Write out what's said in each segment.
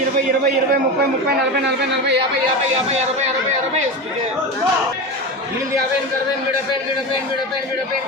ఇరవై ఇరవై ఇరవై ముప్పై ముప్పై నలభై నలభై నలభై యాభై యాభై యాభై అరవై అరవై అరవై ఎనిమిది యాభై ఎనిమిది అరవై ఎనిమిది డెబ్బై ఎనిమిది డెబ్బై ఎనిమిది డెబ్బై ఎనిమిది డెబ్బై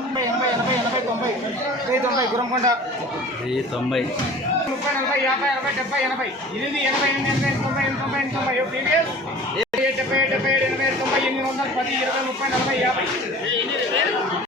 1200 1220 గురంకొండ 90 30 40 50 60 70 80 80 80 90 90 90 70 80 90 80 90 80 80 90 80 20 30 40 50